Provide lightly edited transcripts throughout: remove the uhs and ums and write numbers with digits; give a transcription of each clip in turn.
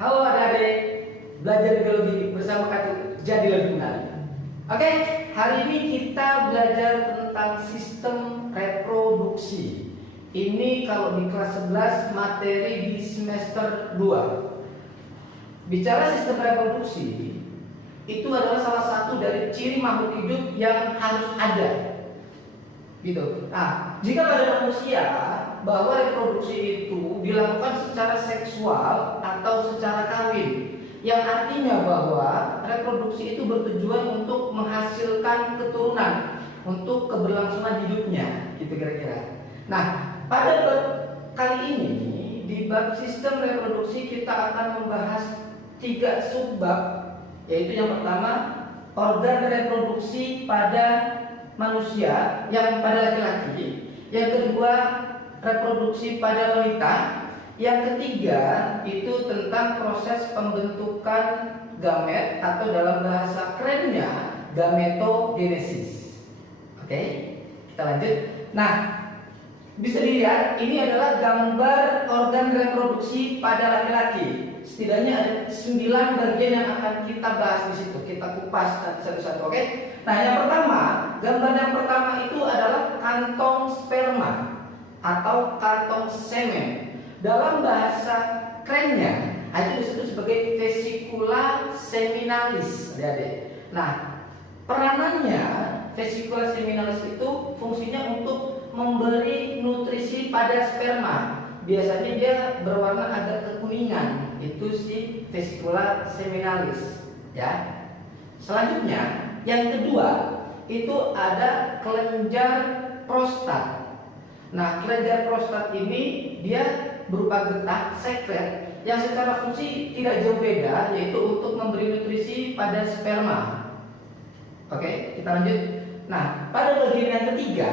Halo adik-adik, belajar biologi bersama Kak jadi lebih menarik. Oke, hari ini kita belajar tentang sistem reproduksi. Ini kalau di kelas 11 materi di semester 2. Bicara sistem reproduksi, itu adalah salah satu dari ciri makhluk hidup yang harus ada. Gitu. Nah, jika pada manusia bahwa reproduksi itu dilakukan secara seksual atau secara kawin, yang artinya bahwa reproduksi itu bertujuan untuk menghasilkan keturunan untuk keberlangsungan hidupnya, gitu kira-kira. Nah, pada bab kali ini di bab sistem reproduksi kita akan membahas 3 subbab, yaitu yang pertama organ reproduksi pada manusia yang pada laki-laki, yang kedua reproduksi pada wanita, yang ketiga itu tentang proses pembentukan gamet atau dalam bahasa kerennya gametogenesis. Oke, kita lanjut. Nah, bisa dilihat ini adalah gambar organ reproduksi pada laki-laki. Setidaknya ada 9 bagian yang akan kita bahas di situ. Kita kupas satu-satu, oke? Nah, yang pertama, gambar yang pertama itu adalah kantong sperma atau kantong semen. Dalam bahasa kerennya, itu disebut sebagai vesicula seminalis, adik-adik. Nah, peranannya vesicula seminalis itu fungsinya untuk memberi nutrisi pada sperma. Biasanya dia berwarna agak kekuningan. Itu si vesicula seminalis, ya. Selanjutnya, yang kedua itu ada kelenjar prostat. Nah, kelenjar prostat ini dia berupa getah sekret yang secara fungsi tidak jauh beda, yaitu untuk memberi nutrisi pada sperma. Oke, kita lanjut. Nah, pada bagian yang ketiga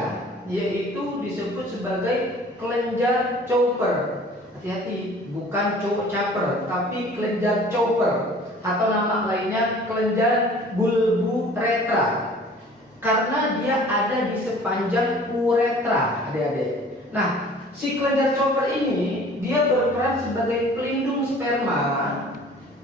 yaitu disebut sebagai kelenjar Chopper. Hati-hati, bukan cowok caper, tapi kelenjar Chopper atau nama lainnya kelenjar bulburetra, karena dia ada di sepanjang uretra, adik-adik. Nah, si kelenjar Chopper ini dia berperan sebagai pelindung sperma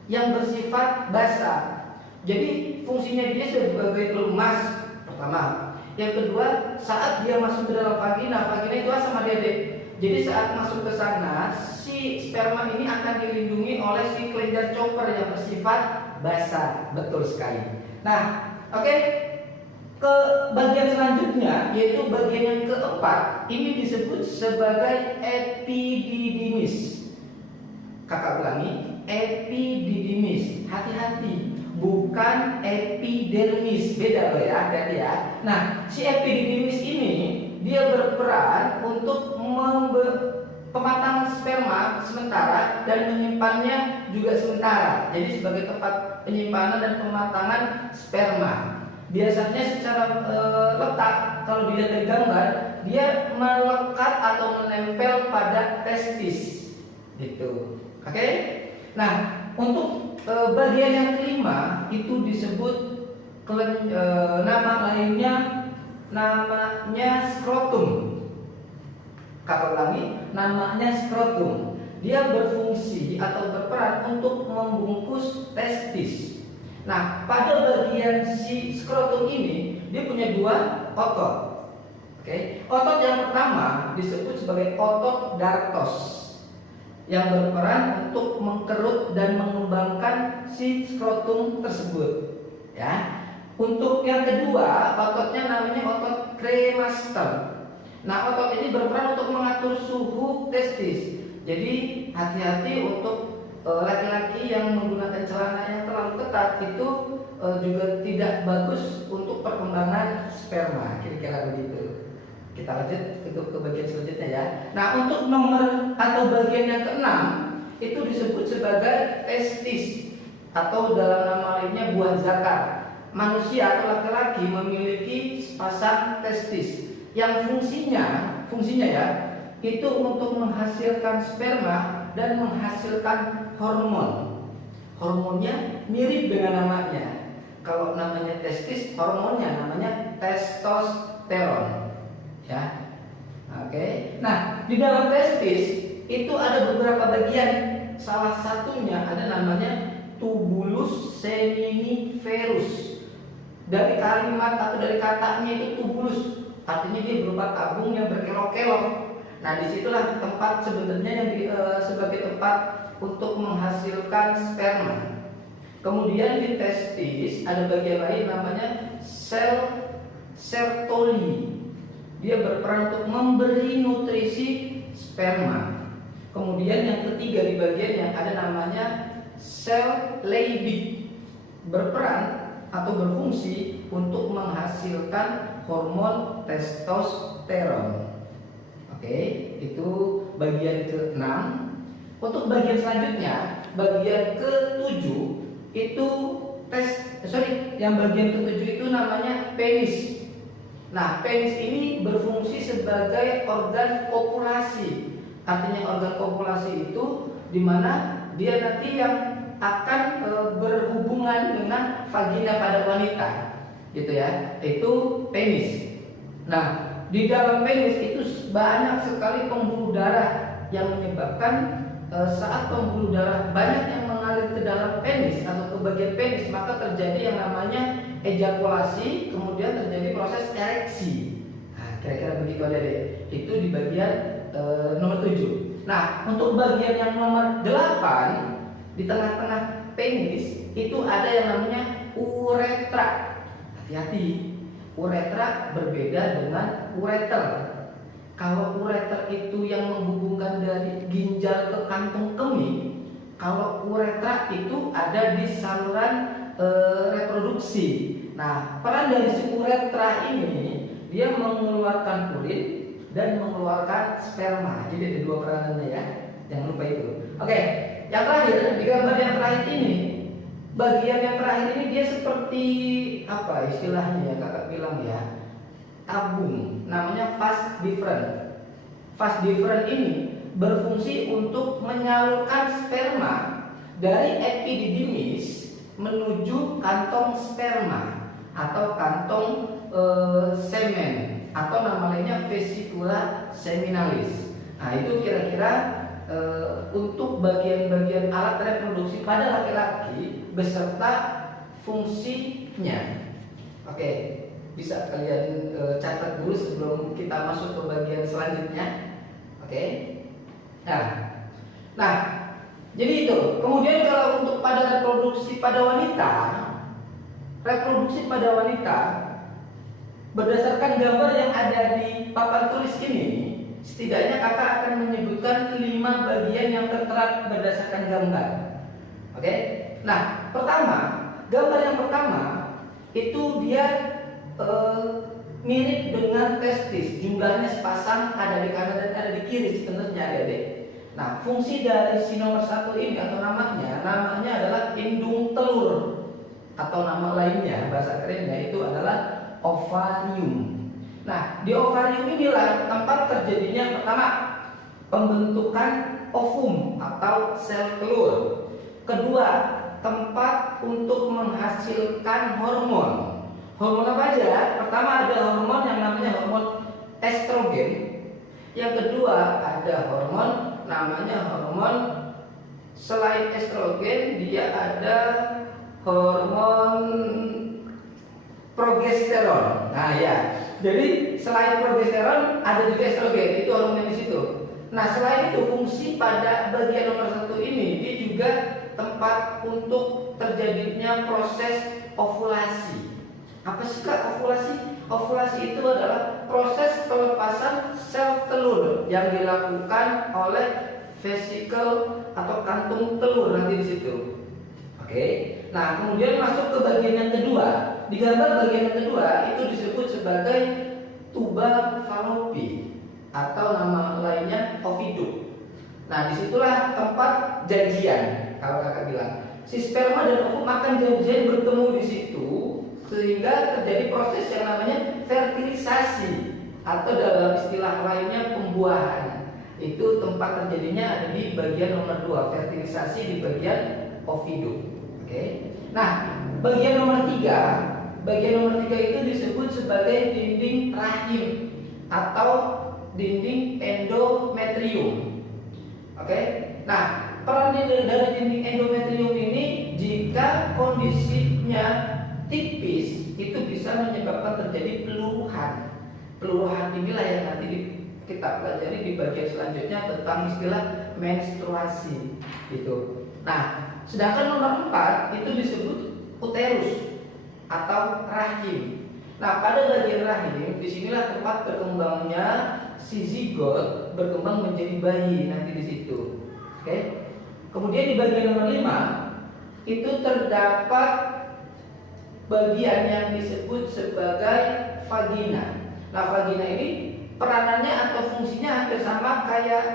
yang bersifat basah. Jadi fungsinya dia sebagai pelumas pertama. Yang kedua, saat dia masuk ke dalam vagina itu asam, adik-adik. Jadi saat masuk ke sana, si sperma ini akan dilindungi oleh si kelenjar Chopper yang bersifat basah. Betul sekali. Nah, oke. Ke bagian selanjutnya yaitu bagian yang keempat, ini disebut sebagai epididymis. Kakak ulangi, epididymis. Hati-hati, bukan epidermis. Beda loh ya, hati-hati ya. Nah, si epididymis ini dia berperan untuk pematangan sperma sementara dan menyimpannya juga sementara. Jadi sebagai tempat penyimpanan dan pematangan sperma. Biasanya secara letak, kalau dilihat dari gambar, dia melekat atau menempel pada testis, gitu. Oke? Nah, untuk bagian yang kelima itu disebut nama lainnya, namanya skrotum. Kakak ulangi, namanya skrotum. Dia berfungsi atau berperan untuk membungkus testis. Nah, pada bagian si skrotum ini dia punya 2 otot. Oke, otot yang pertama disebut sebagai otot Dartos yang berperan untuk mengkerut dan mengembangkan si skrotum tersebut. Ya. Untuk yang kedua, ototnya namanya otot Kremaster. Nah, otot ini berperan untuk mengatur suhu testis. Jadi hati-hati untuk laki-laki yang menggunakan celana yang terlalu ketat itu juga tidak bagus untuk perkembangan sperma, kira-kira begitu. Kita lanjut ke bagian selanjutnya ya. Nah, untuk nomor atau bagian yang keenam itu disebut sebagai testis atau dalam nama lainnya buah zakar. Manusia atau laki-laki memiliki sepasang testis yang fungsinya ya itu untuk menghasilkan sperma dan menghasilkan hormon. Hormonnya mirip dengan namanya. Kalau namanya testis, hormonnya namanya testosteron. Ya. Oke. Nah, di dalam testis itu ada beberapa bagian salah satunya ada namanya tubulus seminiferus. Dari kalimat atau dari katanya itu tubulus, artinya dia berupa tabung yang berkelok-kelok. Nah, disitulah tempat sebenarnya yang sebagai tempat untuk menghasilkan sperma. Kemudian di testis ada bagian lain namanya sel Sertoli. Dia berperan untuk memberi nutrisi sperma. Kemudian yang ketiga di bagian yang ada namanya sel Leydig, berperan atau berfungsi untuk menghasilkan hormon testosteron. Oke, itu bagian ke-6. Untuk bagian selanjutnya, bagian ke-7 itu yang bagian ke-7 itu namanya penis. Nah, penis ini berfungsi sebagai organ kopulasi. Artinya organ kopulasi itu di mana dia nanti yang akan berhubungan dengan vagina pada wanita, gitu ya. Itu penis. Nah, di dalam penis itu banyak sekali pembuluh darah yang menyebabkan saat pembuluh darah banyak yang mengalir ke dalam penis atau ke bagian penis, maka terjadi yang namanya ejakulasi, kemudian terjadi proses ereksi. Nah, kira-kira begitu ada deh. Itu di bagian nomor 7. Nah, untuk bagian yang nomor 8 di tengah-tengah penis itu ada yang namanya uretra. Hati-hati, uretra berbeda dengan ureter. Kalau ureter itu yang menghubungkan dari ginjal ke kantung kemih, kalau uretra itu ada di saluran reproduksi. Nah, peran dari si uretra ini dia mengeluarkan urin dan mengeluarkan sperma. Jadi ada dua peranannya ya, jangan lupa itu. Oke, yang terakhir di gambar yang terakhir ini, bagian yang terakhir ini dia seperti apa istilahnya ya, kakak bilang ya, tabung, namanya vas deferens. Vas deferens ini berfungsi untuk menyalurkan sperma dari epididymis menuju kantong sperma atau kantong semen atau nama lainnya vesicula seminalis. Nah, itu kira-kira untuk bagian-bagian alat reproduksi pada laki-laki beserta fungsinya. Oke, bisa kalian catat dulu sebelum kita masuk ke bagian selanjutnya. Oke. Nah, jadi itu. Kemudian kalau untuk pada reproduksi pada wanita, berdasarkan gambar yang ada di papan tulis ini, setidaknya kakak akan menyebutkan 5 bagian yang tertera berdasarkan gambar. Oke. Nah, gambar yang pertama itu dia mirip dengan testis. Jumlahnya sepasang, ada di kanan dan ada di kiri sebenarnya adik-adik. Nah, fungsi dari si nomor 1 ini atau namanya adalah indung telur, atau nama lainnya bahasa kerennya itu adalah ovarium. Nah, di ovarium inilah tempat terjadinya pertama pembentukan ovum atau sel telur. Kedua, tempat untuk menghasilkan hormon. Hormon apa aja? Pertama ada hormon yang namanya hormon estrogen. Yang kedua ada hormon namanya hormon, selain estrogen dia ada hormon progesteron. Nah ya, jadi selain progesteron ada juga estrogen, itu hormon di situ. Nah, selain itu fungsi pada bagian nomor 1 ini dia juga tempat untuk terjadinya proses ovulasi. Apa sih Kak ovulasi? Ovulasi itu adalah proses pelepasan sel telur yang dilakukan oleh vesikel atau kantung telur nanti di situ. Oke. Nah, kemudian masuk ke bagian yang kedua. Di gambar bagian yang kedua itu disebut sebagai tuba fallopi atau nama lainnya oviduk. Nah, disitulah tempat janjian kalau kakak bilang. Si sperma dan ovum akan janjian bertemu di situ sehingga terjadi proses yang namanya fertilisasi atau dalam istilah lainnya pembuahan. Itu tempat terjadinya ada di bagian nomor 2, fertilisasi di bagian oviduk. Oke. Nah, bagian nomor 3 itu disebut sebagai dinding rahim atau dinding endometrium. Oke. Nah, peran dari dinding endometrium ini jika kondisinya tipis itu bisa menyebabkan terjadi peluruhan. Peluruhan inilah yang nanti kita pelajari di bagian selanjutnya tentang istilah menstruasi gitu. Nah, sedangkan nomor 4 itu disebut uterus atau rahim. Nah, pada bagian rahim disinilah tempat berkembangnya si zigot berkembang menjadi bayi nanti di situ. Oke. Kemudian di bagian nomor 5 itu terdapat bagian yang disebut sebagai vagina. Nah, vagina ini peranannya atau fungsinya hampir sama kayak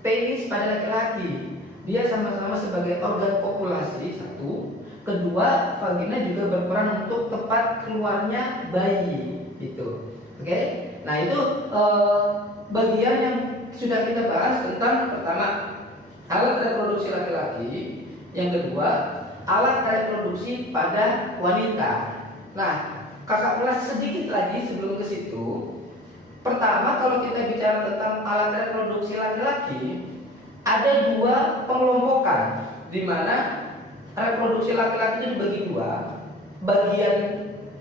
penis pada laki-laki. Dia sama-sama sebagai organ populasi satu. Kedua, vagina juga berperan untuk tempat keluarnya bayi gitu. Oke. Nah, itu bagian yang sudah kita bahas tentang pertama alat reproduksi laki-laki, yang kedua alat reproduksi pada wanita. Nah, kakak kelas sedikit lagi sebelum ke situ. Pertama, kalau kita bicara tentang alat reproduksi laki-laki, ada dua pengelompokan di mana reproduksi laki-laki itu dibagi dua, bagian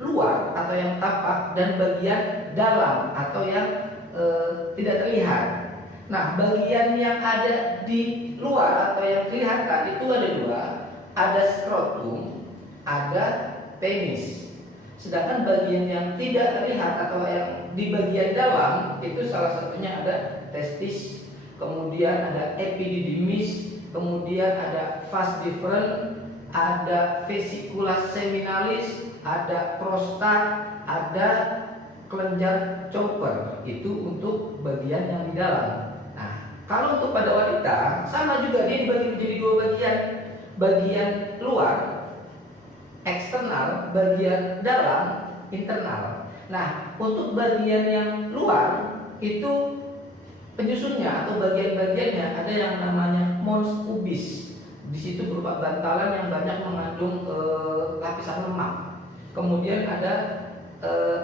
luar atau yang tampak dan bagian dalam atau yang tidak terlihat. Nah, bagian yang ada di luar atau yang kelihatan itu ada dua, ada skrotum, ada penis. Sedangkan bagian yang tidak terlihat atau yang di bagian dalam itu salah satunya ada testis, kemudian ada epididymis, kemudian ada vas deferens, ada vesicula seminalis, ada prostat, ada kelenjar Chopper. Itu untuk bagian yang di dalam. Nah, kalau untuk pada wanita sama juga, dia dibagi menjadi dua bagian. Bagian luar eksternal, bagian dalam internal. Nah, untuk bagian yang luar itu penyusunnya atau bagian-bagiannya ada yang namanya mons pubis. Di situ berupa bantalan yang banyak mengandung lapisan lemak. Kemudian ada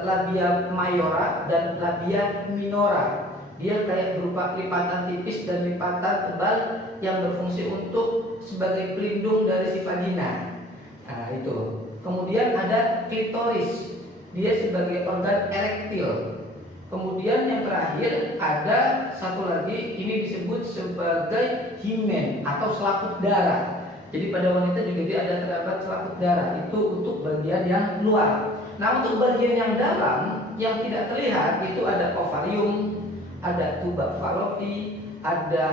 labia mayora dan labia minora. Dia kayak berupa lipatan tipis dan lipatan tebal yang berfungsi untuk sebagai pelindung dari si vagina. Nah, itu. Kemudian ada klitoris. Dia sebagai organ erektil. Kemudian yang terakhir ada satu lagi, ini disebut sebagai himen atau selaput darah. Jadi pada wanita juga dia ada terdapat selaput darah. Itu untuk bagian yang luar. Nah, untuk bagian yang dalam yang tidak terlihat itu ada ovarium, ada tuba falopi, ada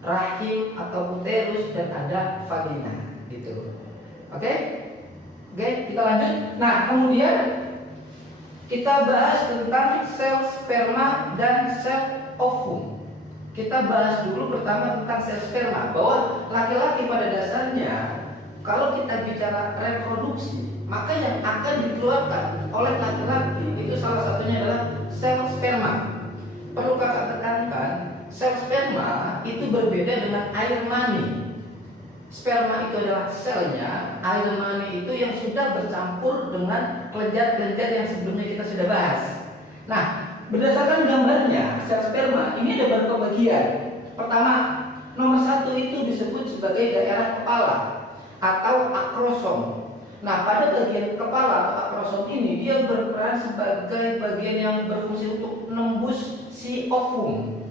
rahim atau uterus, dan ada vagina gitu. Oke, kita lanjut. Nah, kemudian kita bahas tentang sel sperma dan sel ovum. Kita bahas dulu pertama tentang sel sperma, bahwa laki-laki pada dasarnya kalau kita bicara reproduksi, maka yang akan dikeluarkan oleh laki-laki itu salah satunya adalah sel sperma. Perlu kakak tekankan, sel sperma itu berbeda dengan air mani. Sperma itu adalah selnya, air mani itu yang sudah bercampur dengan kelenjar-kelenjar yang sebelumnya kita sudah bahas. Nah, berdasarkan gambarnya, sel sperma ini ada beberapa bagian. Pertama, nomor 1 itu disebut sebagai daerah kepala atau akrosom. Nah, pada bagian kepala atau akrosom ini dia berperan sebagai bagian yang berfungsi untuk menembus si ovum.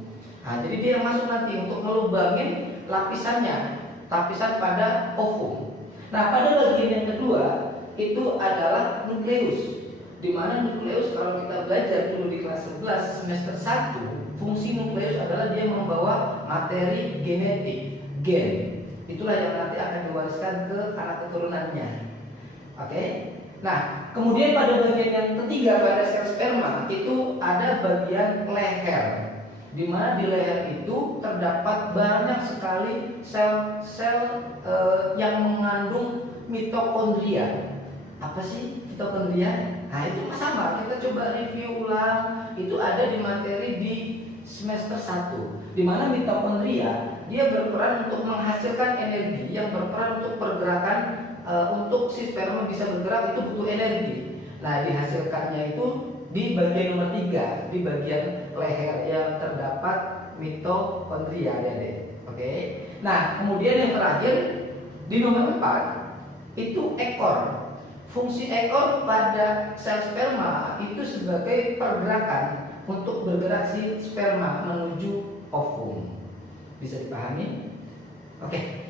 Nah, jadi dia masuk nanti untuk melubangin lapisannya, lapisan pada ovum. Nah, pada bagian yang kedua itu adalah nukleus, di mana nukleus kalau kita belajar dulu di kelas 11 semester 1, fungsi nukleus adalah dia membawa materi genetik, gen. Itulah yang nanti akan diwariskan ke anak keturunannya. Oke. Nah, kemudian pada bagian yang ketiga pada sel sperma itu ada bagian leher, di mana di leher itu terdapat banyak sekali sel-sel yang mengandung mitokondria. Apa sih mitokondria? Nah, itu sama, kita coba review ulang. Itu ada di materi di semester 1, di mana mitokondria dia berperan untuk menghasilkan energi, yang berperan untuk pergerakan, untuk si sperma bisa bergerak itu butuh energi. Nah, dihasilkannya itu di bagian nomor 3, di bagian leher yang terdapat mitokondria, Dek. Oke. Nah, kemudian yang terakhir di nomor 4 itu ekor. Fungsi ekor pada sel sperma itu sebagai pergerakan untuk bergerak si sperma menuju ovum. Bisa dipahami? Oke.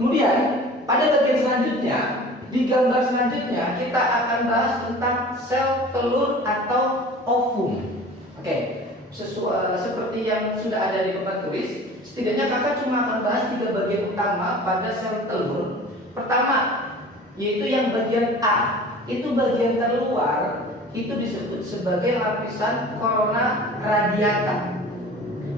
Kemudian pada bagian selanjutnya, di gambar selanjutnya kita akan bahas tentang sel telur atau ovum. Oke. Seperti yang sudah ada di papan tulis, setidaknya kakak cuma akan bahas 3 bagian utama pada sel telur. Pertama, yaitu yang bagian A, itu bagian terluar, itu disebut sebagai lapisan korona radiata.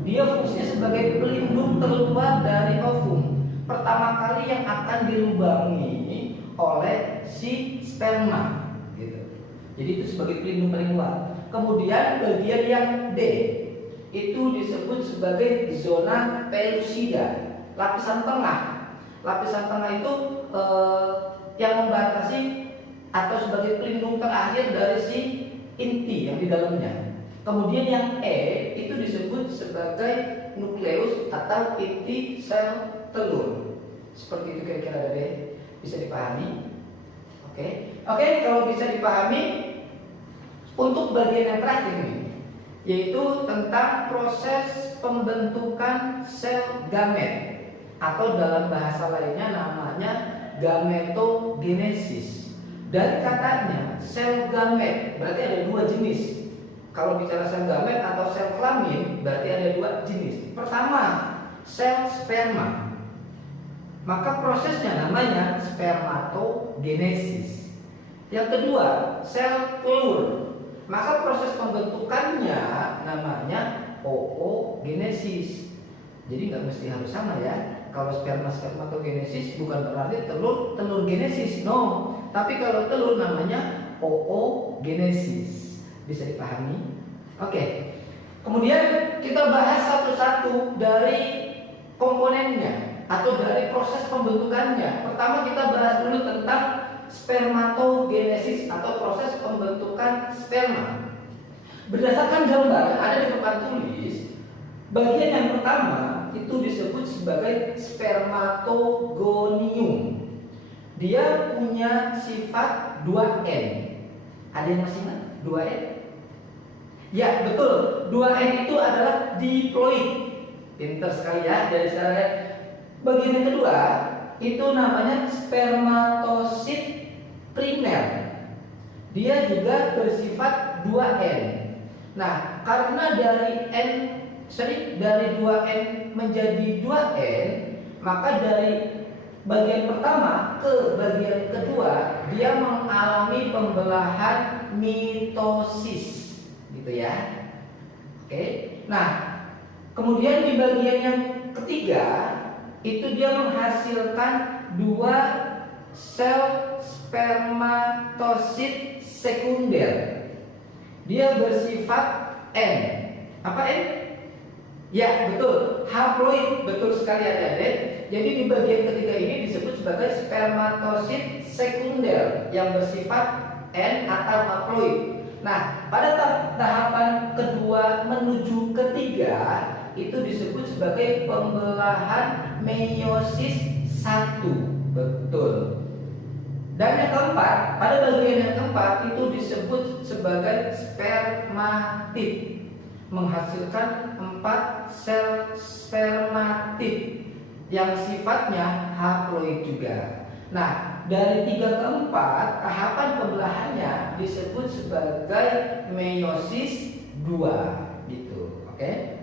Dia fungsinya sebagai pelindung terluar dari ovum. Pertama kali yang akan dilubangi oleh si sperma, gitu. Jadi itu sebagai pelindung paling luar. Kemudian bagian yang D itu disebut sebagai zona pellucida, lapisan tengah. Lapisan tengah itu yang membatasi atau sebagai pelindung terakhir dari si inti yang di dalamnya. Kemudian yang E itu disebut sebagai nukleus atau inti sel telur. Seperti itu kira-kira dari bisa dipahami. Oke, kalau bisa dipahami. Untuk bagian yang terakhir nih, yaitu tentang proses pembentukan sel gamet atau dalam bahasa lainnya namanya gametogenesis. Dari katanya sel gamet berarti ada 2 jenis. Kalau bicara sel gamet atau sel kelamin berarti ada 2 jenis. Pertama, sel sperma. Maka prosesnya namanya spermatogenesis. Yang kedua, sel telur. Maka proses pembentukannya namanya oogenesis. Jadi nggak mesti harus sama ya. Kalau spermatogenesis bukan berarti telur genesis, no. Tapi kalau telur namanya oogenesis. Bisa dipahami? Oke. Kemudian kita bahas satu-satu dari komponennya atau dari proses pembentukannya. Pertama kita bahas dulu tentang spermatogenesis atau proses pembentukan sperma. Berdasarkan gambar yang ada di papan tulis, bagian yang pertama itu disebut sebagai spermatogonium. Dia punya sifat 2N. Ada yang masih ingat 2N? Ya, betul. 2N itu adalah diploid. Pintar sekali ya dari saya. Bagian yang kedua itu namanya spermatosit primer. Dia juga bersifat 2N. Nah, karena dari 2N menjadi 2N, maka dari bagian pertama ke bagian kedua dia mengalami pembelahan mitosis, gitu ya. Oke. Nah, kemudian di bagian yang ketiga itu dia menghasilkan 2 sel spermatosit sekunder. Dia bersifat N. Apa N? Ya, betul. Haploid, betul sekali adik-adik. Jadi di bagian ketiga ini disebut sebagai spermatosit sekunder yang bersifat N atau haploid. Nah, pada tahapan kedua menuju ketiga itu disebut sebagai pembelahan meiosis 1. Betul. Dan yang keempat, pada bagian yang keempat itu disebut sebagai spermatid, menghasilkan 4 sel spermatid yang sifatnya haploid juga. Nah, dari 3 ke 4 tahapan pembelahannya disebut sebagai meiosis 2 gitu. Oke?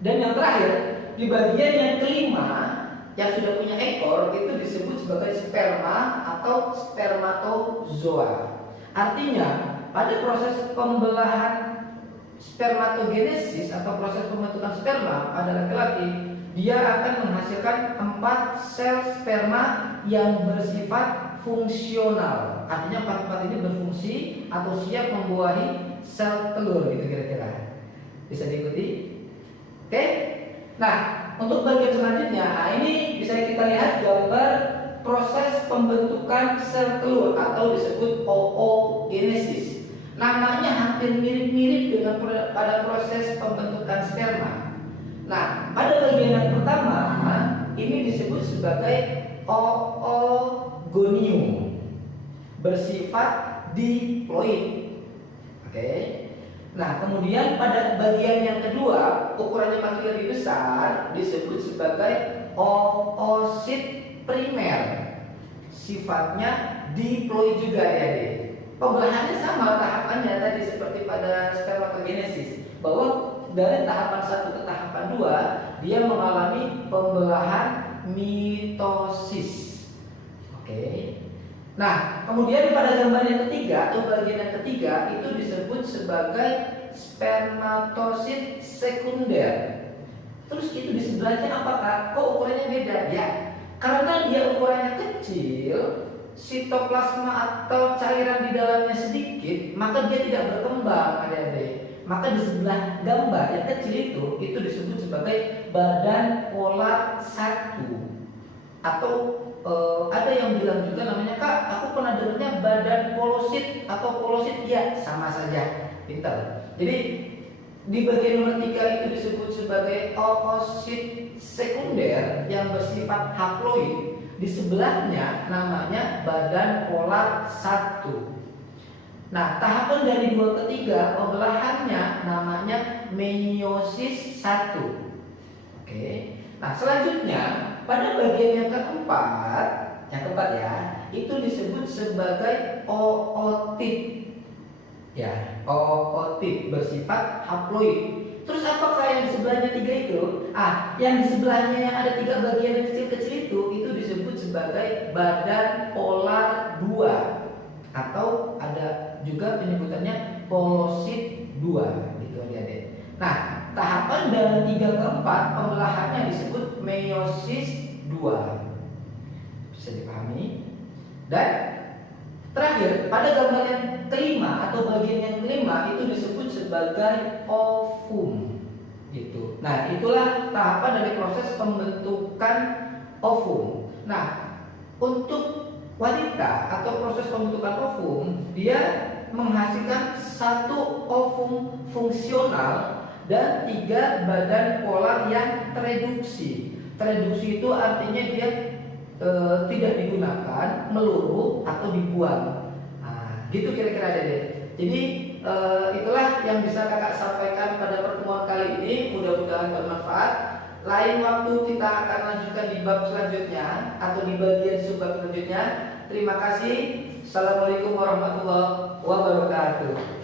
Dan yang terakhir, di bagian yang kelima yang sudah punya ekor itu disebut sebagai sperma atau spermatozoa. Artinya, pada proses pembelahan spermatogenesis atau proses pembentukan sperma pada laki-laki, dia akan menghasilkan 4 sel sperma yang bersifat fungsional. Artinya 4 ini berfungsi atau siap membuahi sel telur gitu kira-kira. Bisa diikuti? Oke? Nah, untuk bagian selanjutnya, ini bisa kita lihat gambar proses pembentukan sel telur atau disebut oogenesis. Namanya hampir mirip-mirip dengan pada proses pembentukan sperma. Nah, pada bagian yang pertama ini disebut sebagai oogonium, bersifat diploid. Oke. Nah, kemudian pada bagian yang kedua, ukurannya makin lebih besar, disebut sebagai oosit primer. Sifatnya diploid juga ya, deh. Pembelahannya sama tahapannya tadi seperti pada spermatogenesis, bahwa dari tahapan 1 ke tahapan 2 dia mengalami pembelahan mitosis. Oke. Nah, kemudian pada gambar yang ketiga atau bagian yang ketiga itu disebut sebagai spermatosit sekunder. Terus itu di sebelahnya apakah? Kok ukurannya beda? Ya, karena dia ukurannya kecil, sitoplasma atau cairan di dalamnya sedikit, maka dia tidak berkembang, adik-adik. Maka di sebelah gambar yang kecil itu disebut sebagai badan polar 1. Atau ada yang bilang juga namanya, Kak, aku pernah dengarnya badan polosit atau polosit. Ya, sama saja, pintar. Jadi di bagian nomor 3 itu disebut sebagai oosit sekunder yang bersifat haploid. Di sebelahnya namanya badan polar 1. Nah, tahapan dari 2 ke 3 pembelahannya namanya meiosis 1. Oke. Nah, selanjutnya pada bagian yang keempat ya, itu disebut sebagai ootit. Ya, ootit bersifat haploid. Terus apakah yang di sebelahnya 3 itu? Yang di sebelahnya yang ada 3 bagian kecil-kecil itu disebut sebagai badan polar 2, atau ada juga penyebutannya polosit 2 gitu adik-adik. Nah, tahapan dari 3 ke 4 pembelahannya disebut meiosis 2. Bisa dipahami? Dan terakhir, pada gambar yang kelima atau bagian yang kelima itu disebut sebagai ovum. Gitu. Nah, itulah tahapan dari proses pembentukan ovum. Nah, untuk wanita atau proses pembentukan ovum, dia menghasilkan 1 ovum fungsional dan 3 badan polar yang tereduksi. Tereduksi itu artinya dia tidak digunakan, meluruh atau dibuang. Nah, gitu kira-kira deh. Jadi itulah yang bisa kakak sampaikan pada pertemuan kali ini. Mudah-mudahan bermanfaat. Lain waktu kita akan lanjutkan di bab selanjutnya atau di bagian subbab selanjutnya. Terima kasih. Assalamualaikum warahmatullahi wabarakatuh.